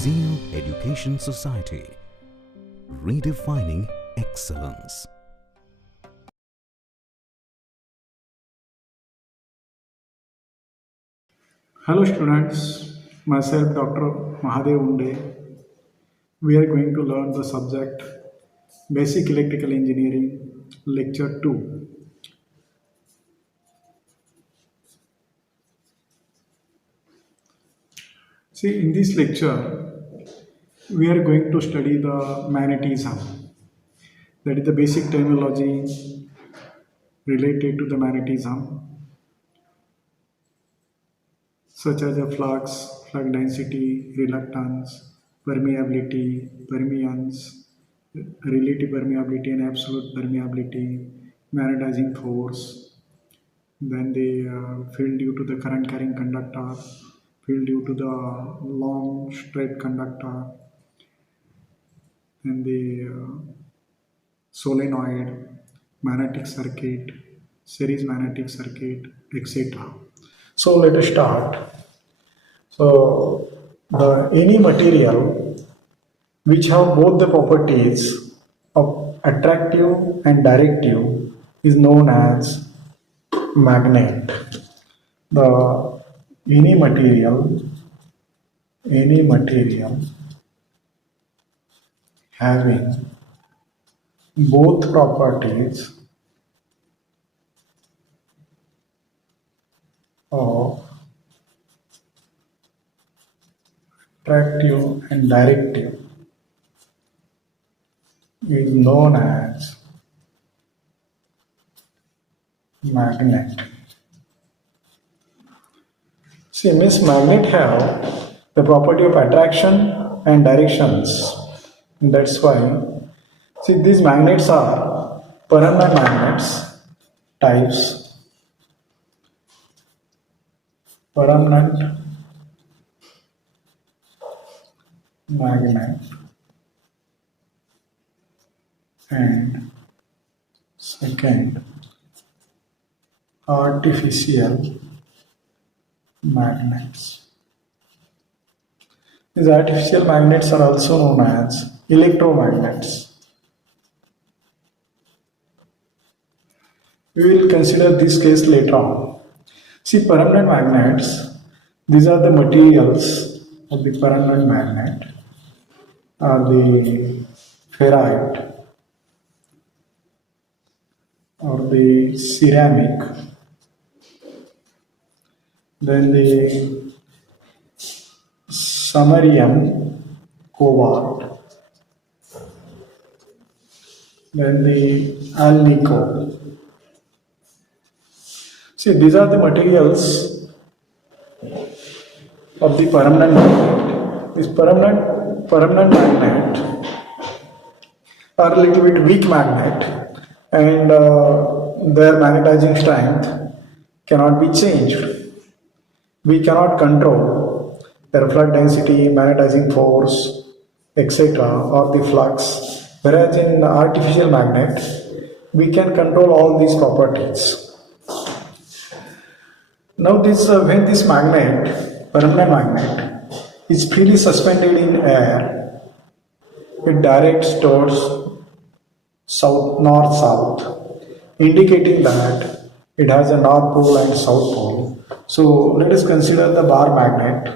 Zeal Education Society, redefining excellence. Hello students, myself Dr. Mahadev Unde. We are going to learn the subject Basic Electrical Engineering, Lecture 2. See, in this lecture, we are going to study the magnetism. That is the basic terminology related to the magnetism, such as a flux density, reluctance, permeability, permeance, relative permeability and absolute permeability, magnetizing force, then the field due to the current carrying conductor, field due to the long straight conductor, and the solenoid, magnetic circuit, series magnetic circuit, etc. So let us start. So any material which have both the properties of attractive and directive is known as magnet. The any material having both properties of attractive and directive is known as magnet. See, means magnet have the property of attraction and directions. That's why, see, these magnets are permanent magnets types. Permanent magnet and second, artificial magnets. These artificial magnets are also known as electromagnets. We will consider this case later on. See, permanent magnets, these are the materials of the permanent magnet, are the ferrite or the ceramic, then the samarium, cobalt, then the alnico. See, these are the materials of the permanent magnet. This permanent magnet are a little bit weak magnet, and their magnetizing strength cannot be changed. We cannot control their flux density, magnetizing force, etc., or the flux. Whereas in artificial magnet, we can control all these properties. Now, when this magnet, permanent magnet, is freely suspended in air, it directs towards north-south, indicating that it has a north pole and south pole. So let us consider the bar magnet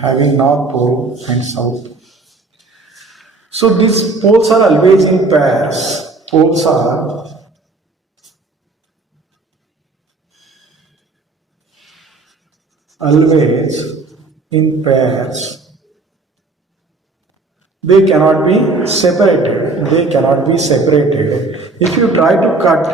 having north pole and south pole. So these poles are always in pairs. Poles are always in pairs. They cannot be separated. If you try to cut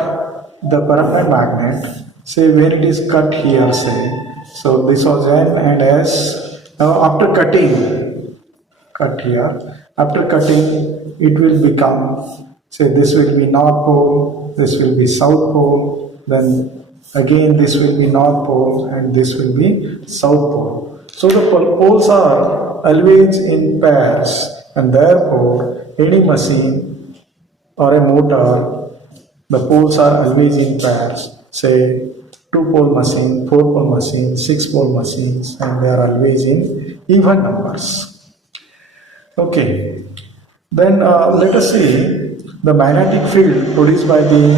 the permanent magnet, say when it is cut here, say, so this was N and S. Now after cutting, it will become, say this will be north pole, this will be south pole, then again this will be north pole and this will be south pole. So the poles are always in pairs, and therefore any machine or a motor, the poles are always in pairs. Say 2-pole machine, 4-pole machine, 6-pole machines, and they are always in even numbers. Okay, then let us see the magnetic field produced by the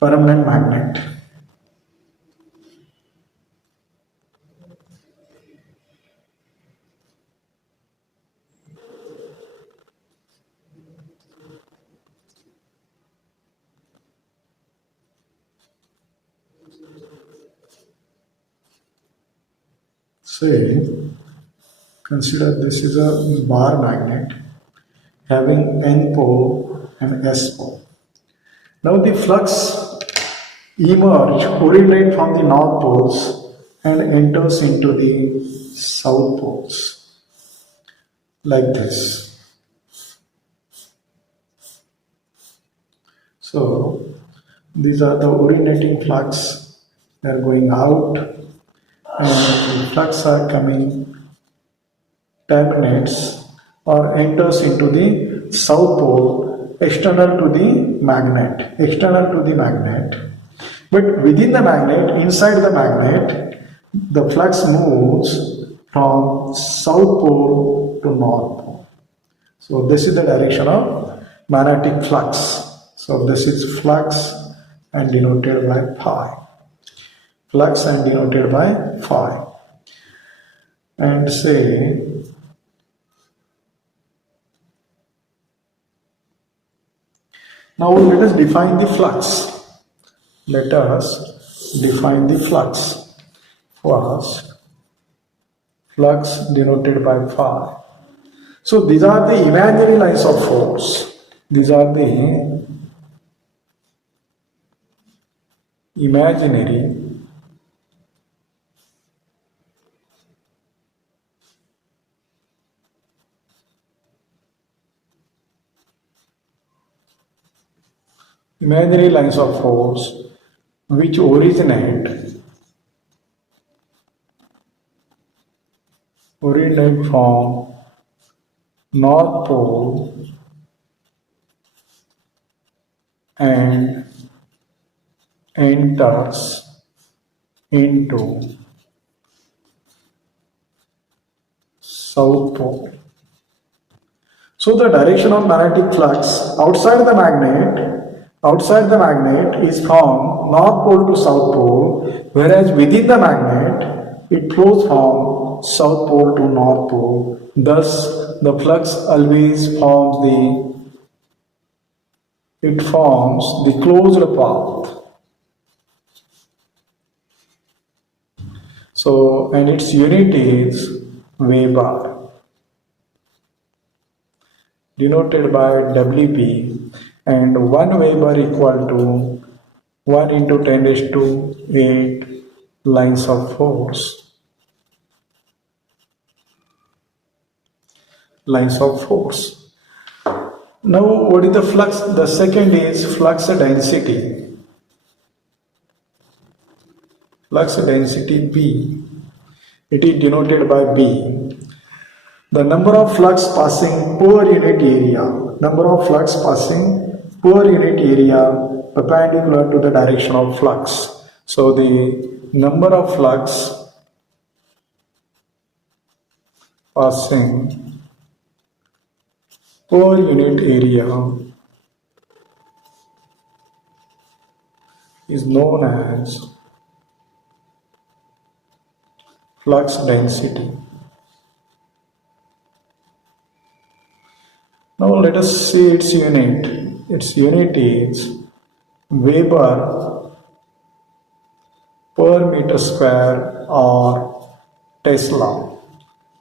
permanent magnet. Say, consider this is a bar magnet having N pole and S pole. Now the flux emerge, originate from the north poles and enters into the south poles like this. So these are the originating flux. They are going out, and the flux are coming, terminates or enters into the south pole, external to the magnet, But within the magnet, inside the magnet, the flux moves from south pole to north pole. So this is the direction of magnetic flux. So this is flux and denoted by phi. Flux and denoted by phi. And say, now let us define the flux. Let us define the flux. First, flux denoted by phi. So these are the imaginary lines of force. These are the imaginary lines of force which originate from north pole and enters into south pole. So the direction of magnetic flux outside the magnet is from north pole to south pole, whereas within the magnet it flows from south pole to north pole. Thus the flux always forms the closed path. So, and its unit is Weber, denoted by WB, and 1 Weber equal to 1 into 10 raised to 8 lines of force. Now, what is the flux? The second is flux density. Flux density B. It is denoted by B. The number of flux passing per unit area. Perpendicular to the direction of flux. So the number of flux passing per unit area is known as flux density. Now let us see its unit. Its unit is Weber per meter square or Tesla,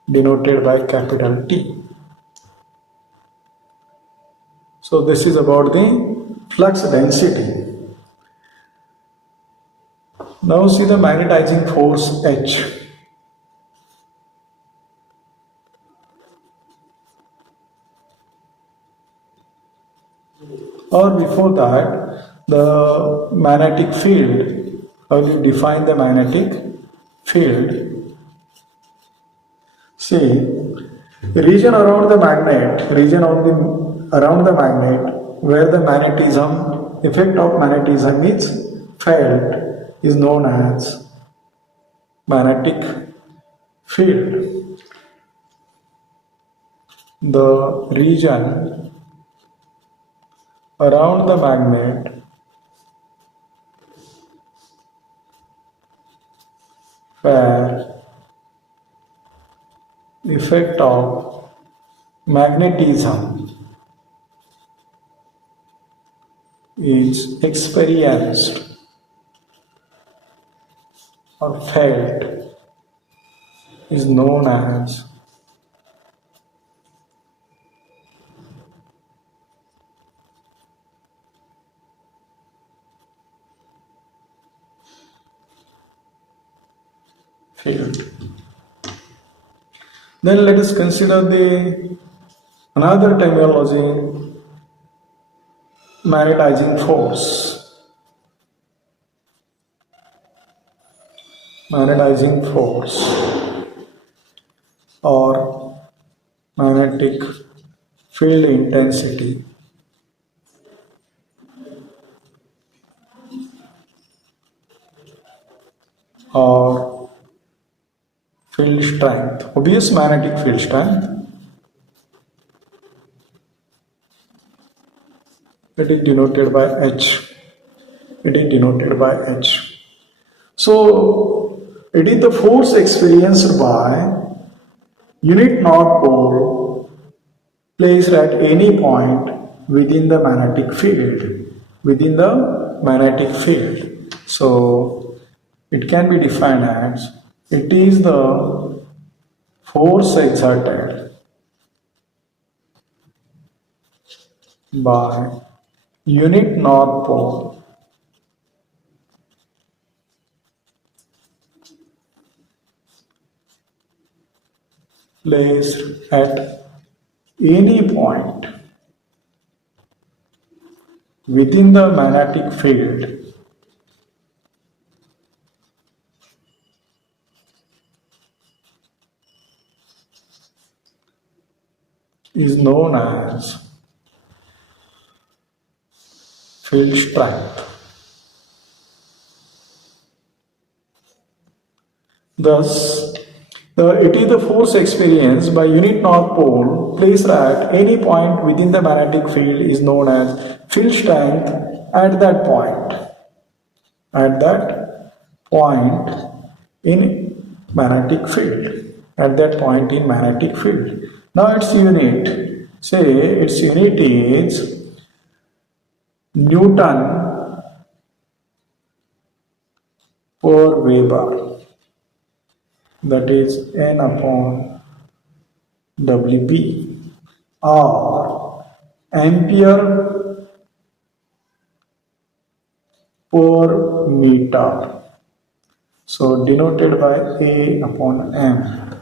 denoted by capital T. So this is about the flux density. Now see the magnetizing force H. Or before that, the magnetic field. How do you define the magnetic field? See, region around the magnet, where the effect of magnetism is felt, is known as magnetic field. The region around the magnet where the effect of magnetism is experienced or felt is known as field. Then let us consider the another terminology, magnetizing force. Magnetizing force or magnetic field intensity or field strength. Obvious magnetic field strength. It is denoted by H. It is denoted by H. So it is the force experienced by unit north pole placed at any point within the magnetic field. Within the magnetic field. So it can be defined as it is the force exerted by unit north pole placed at any point within the magnetic field is known as field strength. Thus, it is the force experienced by unit north pole placed at any point within the magnetic field is known as field strength at that point. At that point in magnetic field. At that point in magnetic field. Now its unit. Say its unit is Newton per Weber. That is N upon WB or ampere per meter. So denoted by A upon M.